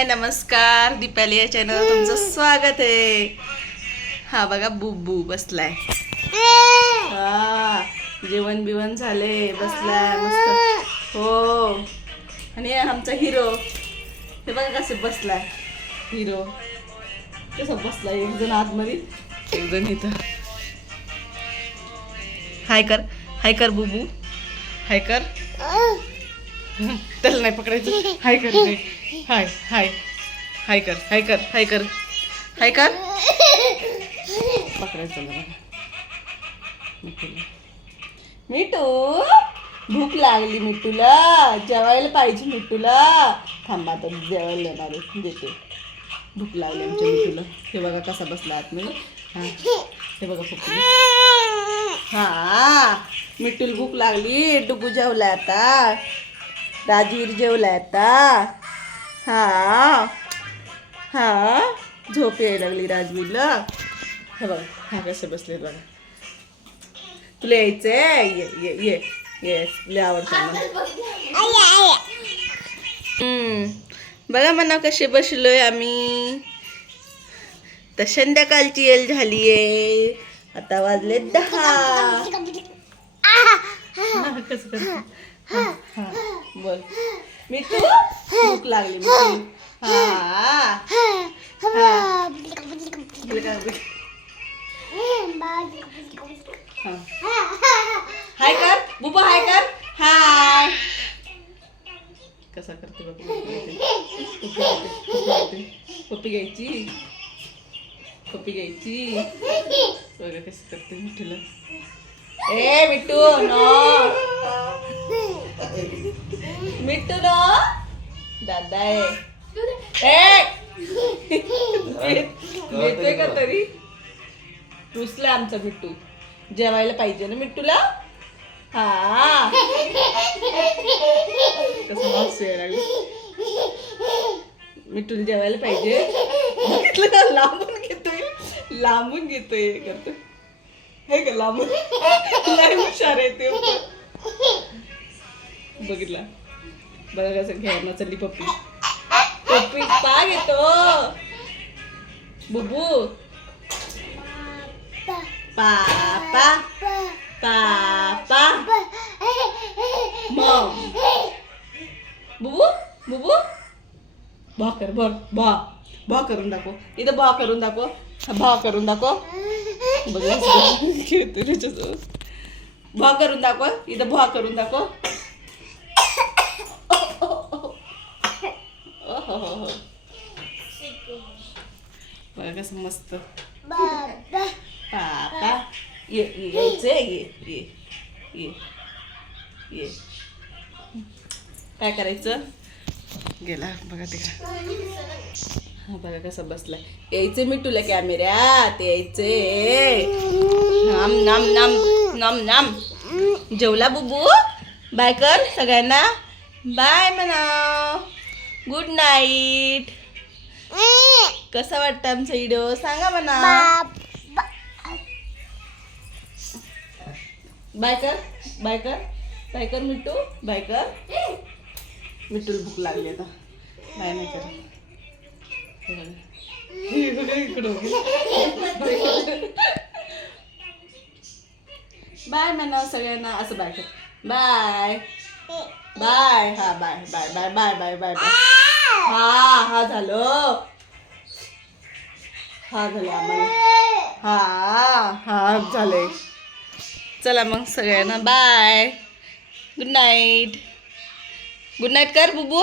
हाय नमस्कार, दीपाली या चॅनल तुमचं स्वागत आहे. हा बघा बुब्बू बसलाय. हा जेवण बिवण झाले, बसलाय मस्त. हो आणि आमचा हिरो हे बघा कसं बसलाय. हिरो कसं बसलाय, एक जण आतमध्ये एक जण इथं. हाय कर, हाय कर बुबू, हाय कर. त्याला नाही पकडायचं. हाय कर, हाय हाय हाय कर, हाय कर, हाय कर, हाय कर. पकडायचं ना मिठूला. मिठू भूक लागली, मिठूला जेवायला पाहिजे. मिठूला थांबा आता जेवायला देणार देते. भूक लागली आमच्या मिठूला. हे बघा कसा बसला आतमध्ये. हा हे बघा फक्त. हा मिठूला भूक लागली. डुगू जेवलाय आता, राजवीर जेवलाय आता. हा हा झोप यायला लागली राजवीरला. हे बघा हा कसे बसले बघा. तुला यायचंय, ये ये ये ये, लय आवडतं मला. बघा म्हणा कसे बसलोय आम्ही. तर संध्याकाळची येल झालीये, आता वाजले 10. कसं करते. हा बोल मिठू भूक लागली. मिठू हा हाय कर बुबा, हाय कर. हाय कसा करते बघ. पप्पी घ्यायची, पप्पी घ्यायची. बघा कसं करते मिठूला. ए मिठू नो, मिठू नो दादा आहे. भेटतोय का तरी. रुसला आमचा मिठू. जेवायला पाहिजे ना मिठूला. हा कसं हसू यायला लागलं. मिठूला जेवायला पाहिजे. लांबून घेतोय, लांबून घेतोय करतो. हे का लांबून नाही हुशार आहे ते. बघितला बघा कसं घ्यायला चालली पप्पी. पप्पी पा घेतो बुबू. पापा पापा मम. बुबू बुबू भा कर, भर भा भा करून दाखव. इथं भा करून दाखव, भा करून दाखव. बघा खेळतो त्याच्यासोबत. भा करून दाखव, इथं भा करून दाखव. बघा कसं मस्त. पापा ये यायचंय, ये ये ये ये. काय करायचं. गेला बघा तिकडे. हा बघा कसं बसलाय. यायचं मिठूला कॅमेऱ्यात, यायचंय. नाम नाम नाम नाम नाम. जेवला बुबू. बाय कर सगळ्यांना. बाय म्हणा. Good night. कसा वाटतं आमचा व्हिडिओ सांगा म्हणा. बाय कर, बाय कर, बाय कर मिठू, बाय कर. मिठूला भूक लागली आता. बाय नाही कर. बाय म्हणा सगळ्यांना. असं बाय कर. Bye bye. हा bye bye bye bye bye bye bye. हा हा झालं. हा झालं आम्हाला. हा हा झालंय. चला मग सगळ्यांना bye. Good night. Good night कर बुबू.